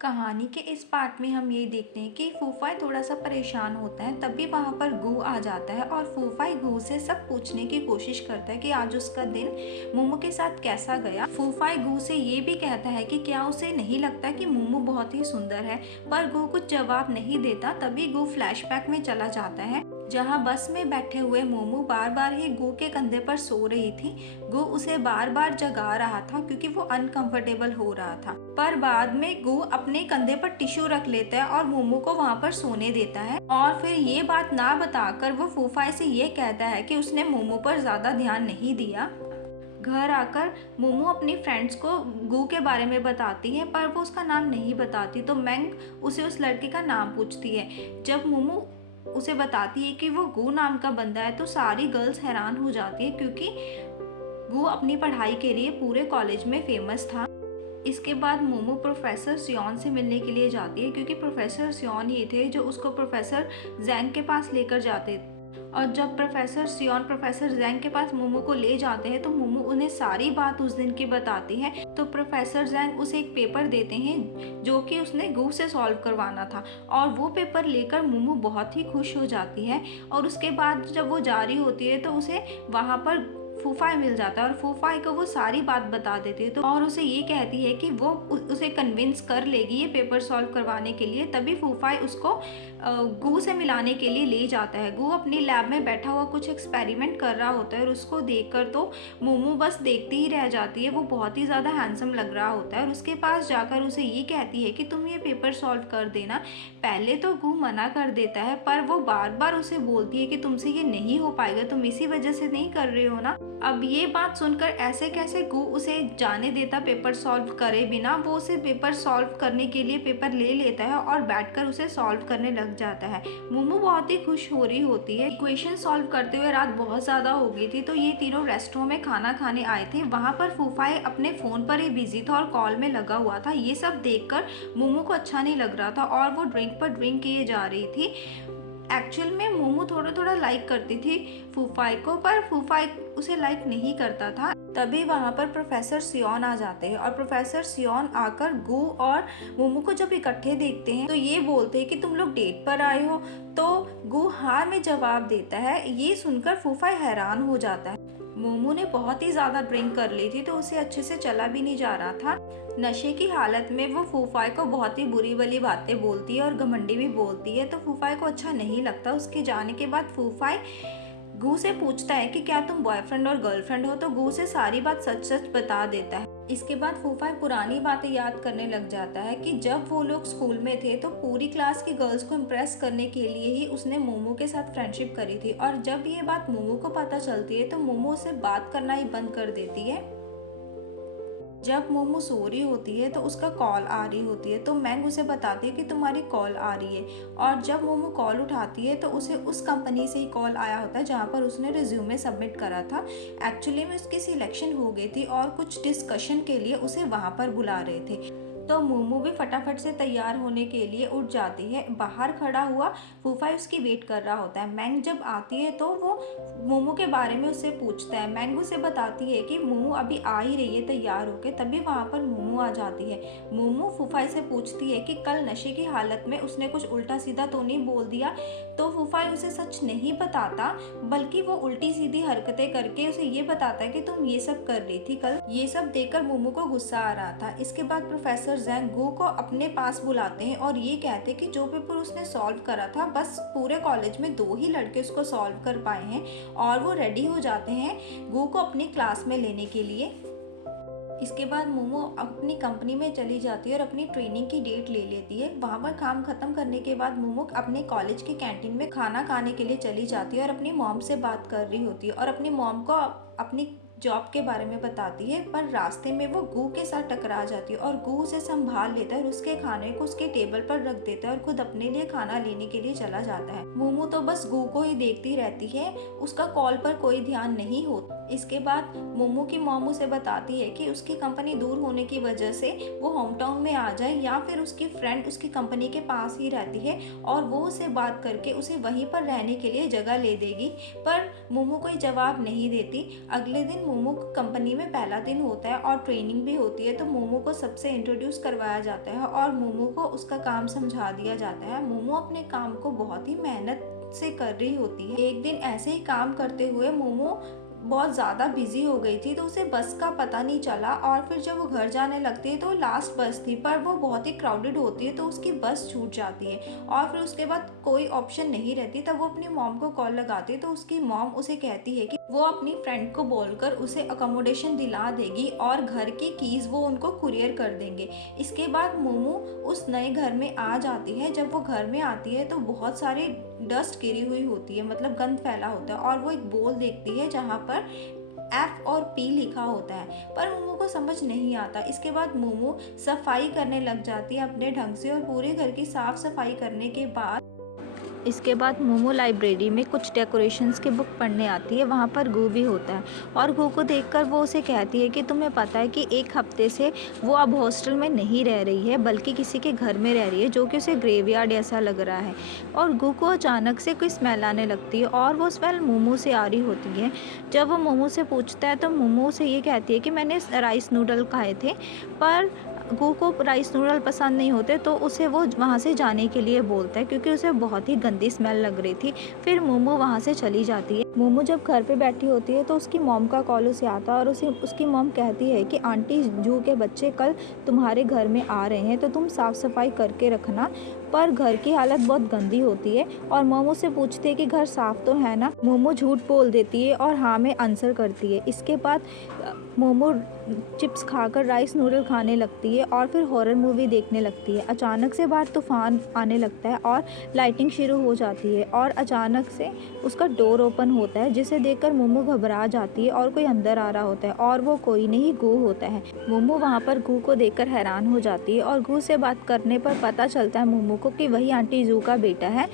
कहानी के इस पार्ट में हम ये देखते हैं कि फूफाई थोड़ा सा परेशान होता है। तभी वहाँ पर गू आ जाता है और फूफाई गू से सब पूछने की कोशिश करता है कि आज उसका दिन मोमो के साथ कैसा गया। फूफाई गू से ये भी कहता है कि क्या उसे नहीं लगता कि मोमो बहुत ही सुंदर है, पर गू कुछ जवाब नहीं देता। तभी गू फ्लैशबैक में चला जाता है जहाँ बस में बैठे हुए मोमो बार बार ही गू के कंधे पर सो रही थी। गू उसे बार बार जगा रहा था क्योंकि वो अनकंफर्टेबल हो रहा था, पर बाद में गू अपने कंधे पर टिश्यू रख लेता है और मोमो को वहाँ पर सोने देता है। और फिर ये बात ना बताकर वो फूफाई से ये कहता है कि उसने मोमो पर ज्यादा ध्यान नहीं दिया। घर आकर मोमो अपनी फ्रेंड्स को गू के बारे में बताती है, पर वो उसका नाम नहीं बताती। तो मैंग उसे उस लड़के का नाम पूछती है। जब मोमो उसे बताती है कि वो गू नाम का बंदा है, तो सारी गर्ल्स हैरान हो जाती है क्योंकि गू अपनी पढ़ाई के लिए पूरे कॉलेज में फेमस था। इसके बाद मोमो प्रोफेसर सियोन से मिलने के लिए जाती है क्योंकि प्रोफेसर सियोन ये थे जो उसको प्रोफेसर जैंग के पास लेकर जाते। और जब प्रोफेसर सियोन प्रोफेसर जैंग के पास मोमो को ले जाते हैं तो मोमो उन्हें सारी बात उस दिन की बताती है। तो प्रोफेसर जैंग उसे एक पेपर देते हैं जो कि उसने गू से सॉल्व करवाना था, और वो पेपर लेकर मोमो बहुत ही खुश हो जाती है। और उसके बाद जब वो जा रही होती है तो उसे वहाँ पर फूफाई मिल जाता है और फूफाई को वो सारी बात बता देती है। तो और उसे ये कहती है कि वो उसे कन्विंस कर लेगी ये पेपर सॉल्व करवाने के लिए। तभी फूफाई उसको गू से मिलाने के लिए ले जाता है। गू अपनी लैब में बैठा हुआ कुछ एक्सपेरिमेंट कर रहा होता है और उसको देखकर तो मोमो बस देखती ही रह जाती है। वो बहुत ही ज़्यादा हैंडसम लग रहा होता है और उसके पास जाकर उसे ये कहती है कि तुम ये पेपर सॉल्व कर देना। पहले तो गू मना कर देता है, पर वो बार बार उसे बोलती है कि तुमसे ये नहीं हो पाएगा, तुम इसी वजह से नहीं कर रहे हो ना। अब ये बात सुनकर ऐसे कैसे गू उसे जाने देता पेपर सॉल्व करे बिना। वो उसे पेपर सॉल्व करने के लिए पेपर ले लेता है और बैठकर उसे सॉल्व करने लग जाता है। मोमो बहुत ही खुश हो रही होती है। इक्वेशन सॉल्व करते हुए रात बहुत ज़्यादा हो गई थी, तो ये तीनों रेस्टोरेंट में खाना खाने आए थे। वहाँ पर फूफाई अपने फ़ोन पर ही बिजी था और कॉल में लगा हुआ था। ये सब देखकर मोमो को अच्छा नहीं लग रहा था और वो ड्रिंक पर ड्रिंक किए जा रही थी। एक्चुअल में मोमो थोड़ा थोड़ा लाइक करती थी फूफाई को, पर फूफाई उसे लाइक नहीं करता था। तभी वहाँ पर प्रोफेसर सियोन आ जाते हैं और प्रोफेसर सियोन आकर गू और मोमो को जब इकट्ठे देखते हैं तो ये बोलते हैं कि तुम लोग डेट पर आए हो। तो गू हाँ में जवाब देता है। ये सुनकर फूफाई हैरान हो जाता है। मोमो ने बहुत ही ज़्यादा ड्रिंक कर ली थी तो उसे अच्छे से चला भी नहीं जा रहा था। नशे की हालत में वो फूफाई को बहुत ही बुरी वाली बातें बोलती है और घमंडी भी बोलती है, तो फूफाई को अच्छा नहीं लगता। उसके जाने के बाद फूफाई गू से पूछता है कि क्या तुम बॉयफ्रेंड और गर्लफ्रेंड हो, तो गू से सारी बात सच सच बता देता है। इसके बाद फूफाई पुरानी बातें याद करने लग जाता है कि जब वो लोग स्कूल में थे तो पूरी क्लास की गर्ल्स को इम्प्रेस करने के लिए ही उसने मोमो के साथ फ्रेंडशिप करी थी। और जब ये बात मोमो को पता चलती है तो मोमो उससे बात करना ही बंद कर देती है। जब मोमो सो रही होती है तो उसका कॉल आ रही होती है, तो मैंग उसे बताती है कि तुम्हारी कॉल आ रही है। और जब मोमो कॉल उठाती है तो उसे उस कंपनी से ही कॉल आया होता है जहाँ पर उसने रिज्यूमे सबमिट करा था। एक्चुअली में उसकी सिलेक्शन हो गई थी और कुछ डिस्कशन के लिए उसे वहाँ पर बुला रहे थे। तो मोमो भी फटाफट से तैयार होने के लिए उठ जाती है। बाहर खड़ा हुआ फूफाई उसकी वेट कर रहा होता है। मैंग जब आती है तो वो मोमो के बारे में उससे पूछता है। मैंग उसे बताती है कि मोमो अभी आ ही रही है तैयार होके। तभी वहाँ पर मोमो आ जाती है। मोमो फूफाई से पूछती है कि कल नशे की हालत में उसने कुछ उल्टा सीधा तो नहीं बोल दिया। तो फूफाई उसे सच नहीं बताता, बल्कि वो उल्टी सीधी हरकतें करके उसे ये बताता है कि तुम ये सब कर रही थी कल। ये सब देखकर मोमो को गुस्सा आ रहा था। इसके बाद प्रोफेसर जैंग गू को अपने पास बुलाते हैं और ये कहते हैं कि जो पेपर उसने सॉल्व करा था बस पूरे कॉलेज में 2 ही लड़के उसको सॉल्व कर पाए हैं। और वो रेडी हो जाते हैं गू को अपनी क्लास में लेने के लिए। इसके बाद मोमो अपनी कंपनी में चली जाती है और अपनी ट्रेनिंग की डेट ले लेती है। वहाँ पर काम खत्म करने के बाद मोमो अपने कॉलेज के कैंटीन में खाना खाने के लिए चली जाती है और अपनी मॉम से बात कर रही होती है और अपनी मॉम को अपनी जॉब के बारे में बताती है। पर रास्ते में वो गू के साथ टकरा जाती है और गू उसे संभाल लेता है और उसके खाने को उसके टेबल पर रख देता है और खुद अपने लिए खाना लेने के लिए चला जाता है। मोमो तो बस गू को ही देखती रहती है, उसका कॉल पर कोई ध्यान नहीं होता। इसके बाद मोमो की मॉम उसे बताती है कि उसकी कंपनी दूर होने की वजह से वो होम टाउन में आ जाए या फिर उसकी फ्रेंड उसकी कंपनी के पास ही रहती है और वो उसे बात करके उसे वहीं पर रहने के लिए जगह ले देगी। पर मोमो कोई जवाब नहीं देती। अगले दिन मोमो कंपनी में पहला दिन होता है और ट्रेनिंग भी होती है, तो मोमो को सबसे इंट्रोड्यूस करवाया जाता है और मोमो को उसका काम समझा दिया जाता है। मोमो अपने काम को बहुत ही मेहनत से कर रही होती है। एक दिन ऐसे ही काम करते हुए मोमो बहुत ज़्यादा बिजी हो गई थी, तो उसे बस का पता नहीं चला और फिर जब वो घर जाने लगती है तो लास्ट बस थी, पर वो बहुत ही क्राउडेड होती है तो उसकी बस छूट जाती है और फिर उसके बाद कोई ऑप्शन नहीं रहती। तब वो अपनी मॉम को कॉल लगाती है तो उसकी मॉम उसे कहती है कि वो अपनी फ्रेंड को बोलकर उसे अकोमोडेशन दिला देगी और घर की कीज़ वो उनको कुरियर कर देंगे। इसके बाद मोमो उस नए घर में आ जाती है। जब वो घर में आती है तो बहुत सारी डस्ट गिरी हुई होती है, मतलब गंद फैला होता है और वो एक बोल देखती है जहाँ पर F और P लिखा होता है, पर मोमो को समझ नहीं आता। इसके बाद मोमो सफाई करने लग जाती है अपने ढंग से और पूरे घर की साफ सफाई करने के बाद इसके बाद मोमो लाइब्रेरी में कुछ डेकोरेशंस की बुक पढ़ने आती है। वहाँ पर गू भी होता है और गू को देखकर वो उसे कहती है कि तुम्हें पता है कि एक हफ्ते से वो अब हॉस्टल में नहीं रह रही है बल्कि किसी के घर में रह रही है, जो कि उसे ग्रेवयार्ड ऐसा लग रहा है। और गू को अचानक से कोई स्मेल आने लगती है और वो स्मेल मोमो से आ रही होती है। जब वो मोमो से पूछता है तो मोमो से ये कहती है कि मैंने राइस नूडल खाए थे, पर गू को राइस नूडल पसंद नहीं होते तो उसे वो वहाँ से जाने के लिए बोलता है क्योंकि उसे बहुत ही गंदी स्मेल लग रही थी। फिर मोमो वहाँ से चली जाती है। मोमो जब घर पे बैठी होती है तो उसकी मॉम का कॉल उसे आता है और उसकी मॉम कहती है कि आंटी जू के बच्चे कल तुम्हारे घर में आ रहे हैं तो तुम साफ़ सफाई करके रखना। पर घर की हालत बहुत गंदी होती है और मोमो से पूछती है कि घर साफ़ तो है ना। मोमो झूठ बोल देती है और हाँ में आंसर करती है। इसके बाद मोमो चिप्स खाकर राइस नूडल खाने लगती है और फिर हॉरर मूवी देखने लगती है। अचानक से बाहर तूफान आने लगता है और लाइटिंग शुरू हो जाती है और अचानक से उसका डोर ओपन होता है, जिसे देखकर मोमो घबरा जाती है और कोई अंदर आ रहा होता है और वो कोई नहीं गू होता है। मोमो वहाँ पर गू को देखकर हैरान हो जाती है और गू से बात करने पर पता चलता है मोमो को कि वही आंटी जू का बेटा है।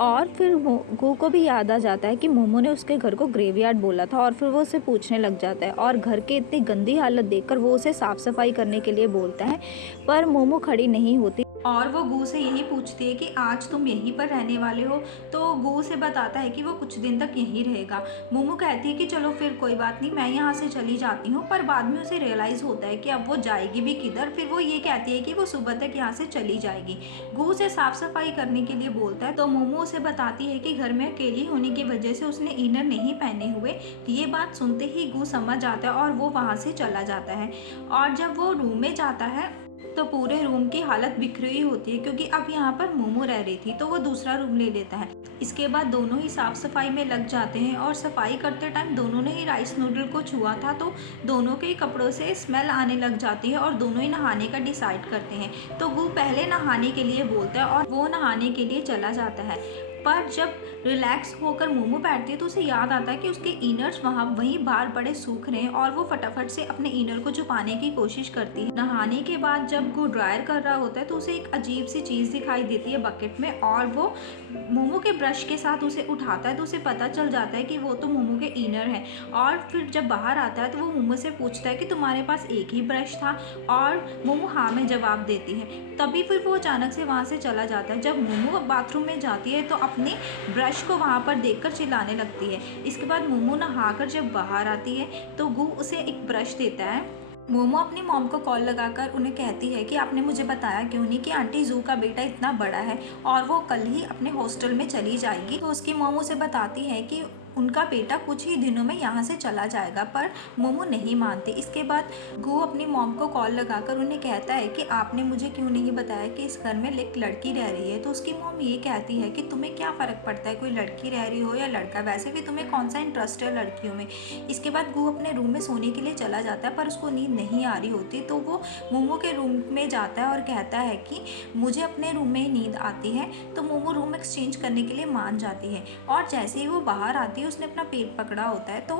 और फिर गू को भी याद आ जाता है कि मोमो ने उसके घर को ग्रेवयार्ड बोला था और फिर वो उसे पूछने लग जाता है और घर की इतनी गंदी हालत देखकर वो उसे साफ़ सफाई करने के लिए बोलता है, पर मोमो खड़ी नहीं होती और वो गू से यही पूछती है कि आज तुम यहीं पर रहने वाले हो। तो गू से बताता है कि वो कुछ दिन तक यहीं रहेगा। मोमो कहती है कि चलो फिर कोई बात नहीं, मैं यहाँ से चली जाती हूँ, पर बाद में उसे रियलाइज़ होता है कि अब वो जाएगी भी किधर। फिर वो ये कहती है कि वो सुबह तक यहाँ से चली जाएगी। गू उसे साफ़ सफाई करने के लिए बोलता है तो मोमो उसे बताती है कि घर में अकेली होने की वजह से उसने इनर नहीं पहने हुए। ये बात सुनते ही गू समझ आता है और वो वहाँ से चला जाता है। और जब वो रूम में जाता है तो पूरे रूम की हालत बिखरी हुई होती है क्योंकि अब यहाँ पर मोमो रह रही थी, तो वो दूसरा रूम ले लेता है। इसके बाद दोनों ही साफ़ सफाई में लग जाते हैं और सफाई करते टाइम दोनों ने ही राइस नूडल को छुआ था, तो दोनों के कपड़ों से स्मेल आने लग जाती है और दोनों ही नहाने का डिसाइड करते हैं। तो वो पहले नहाने के लिए बोलता है और वो नहाने के लिए चला जाता है। पर जब रिलैक्स होकर मोमो बैठती है तो उसे याद आता है कि उसके इनर्स वहीं बाहर पड़े सूख रहे हैं और वो फटाफट से अपने इनर को छुपाने की कोशिश करती है। नहाने के बाद जब वो ड्रायर कर रहा होता है तो उसे एक अजीब सी चीज़ दिखाई देती है बकेट में और वो मोमो के ब्रश के साथ उसे उठाता है तो उसे पता चल जाता है कि वो तो मोमो के इनर है। और फिर जब बाहर आता है तो वो मोमो से पूछता है कि तुम्हारे पास एक ही ब्रश था, और मोमो हाँ में जवाब देती है। तभी फिर वो अचानक से वहाँ से चला जाता है। जब मोमो बाथरूम में जाती है तो अपने ब्रश को वहाँ पर देखकर चिल्लाने लगती है। इसके बाद मोमो नहाकर जब बाहर आती है तो गू उसे एक ब्रश देता है। मोमो अपनी मॉम को कॉल लगाकर उन्हें कहती है कि आपने मुझे बताया क्यों नहीं कि आंटी जू का बेटा इतना बड़ा है और वो कल ही अपने हॉस्टल में चली जाएगी। तो उसकी मॉम उसे बताती है कि उनका बेटा कुछ ही दिनों में यहाँ से चला जाएगा, पर मोमो नहीं मानती। इसके बाद गू अपनी मॉम को कॉल लगाकर उन्हें कहता है कि आपने मुझे क्यों नहीं बताया कि इस घर में एक लड़की रह रही है। तो उसकी मॉम ये कहती है कि तुम्हें क्या फ़र्क पड़ता है कोई लड़की रह रही हो या लड़का, वैसे भी तुम्हें कौन सा इंटरेस्ट है लड़कियों में। इसके बाद गू अपने रूम में सोने के लिए चला जाता है पर उसको नींद नहीं आ रही होती, तो वो मोमो के रूम में जाता है और कहता है कि मुझे अपने रूम में ही नींद आती है। तो मोमो रूम एक्सचेंज करने के लिए मान जाती है और जैसे ही वो बाहर आती है उसने अपना पेट पकड़ा होता है तो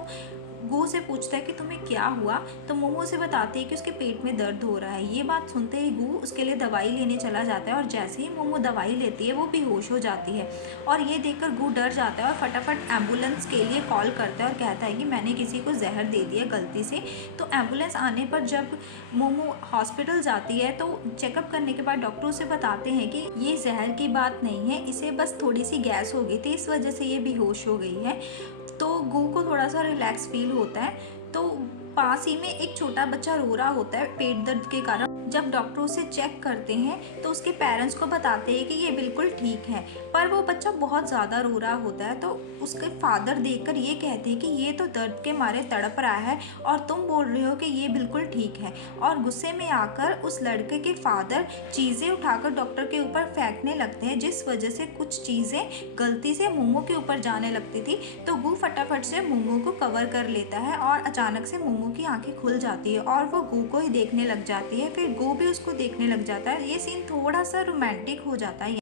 गू से पूछता है कि तुम्हें क्या हुआ, तो मोमो उसे बताती है कि उसके पेट में दर्द हो रहा है। ये बात सुनते ही गू उसके लिए दवाई लेने चला जाता है और जैसे ही मोमो दवाई लेती है वो बेहोश हो जाती है। और ये देखकर गू डर जाता है और फटाफट एम्बुलेंस के लिए कॉल करता है और कहता है कि मैंने किसी को जहर दे दिया गलती से। तो एम्बुलेंस आने पर जब मोमो हॉस्पिटल जाती है तो चेकअप करने के बाद डॉक्टर उसे बताते हैं कि ये जहर की बात नहीं है, इसे बस थोड़ी सी गैस हो गई थी, इस वजह से ये बेहोश हो गई है। तो गू को थोड़ा सा रिलैक्स फील होता है। तो पास ही में एक छोटा बच्चा रो रहा होता है पेट दर्द के कारण। जब डॉक्टर उसे चेक करते हैं तो उसके पेरेंट्स को बताते हैं कि ये बिल्कुल ठीक है, पर वो बच्चा बहुत ज़्यादा रो रहा होता है। तो उसके फादर देखकर ये कहते हैं कि ये तो दर्द के मारे तड़प रहा है और तुम बोल रहे हो कि ये बिल्कुल ठीक है। और गुस्से में आकर उस लड़के के फादर चीज़ें उठाकर डॉक्टर के ऊपर फेंकने लगते हैं, जिस वजह से कुछ चीज़ें गलती से मोमो के ऊपर जाने लगती थी। तो गू फटाफट से मोमो को कवर कर लेता है और अचानक से मोमो की आंखें खुल जाती है और वो गू को ही देखने लग जाती है। फिर गू भी उसको देखने लग जाता है। ये सीन थोड़ा सा रोमांटिक हो जाता है।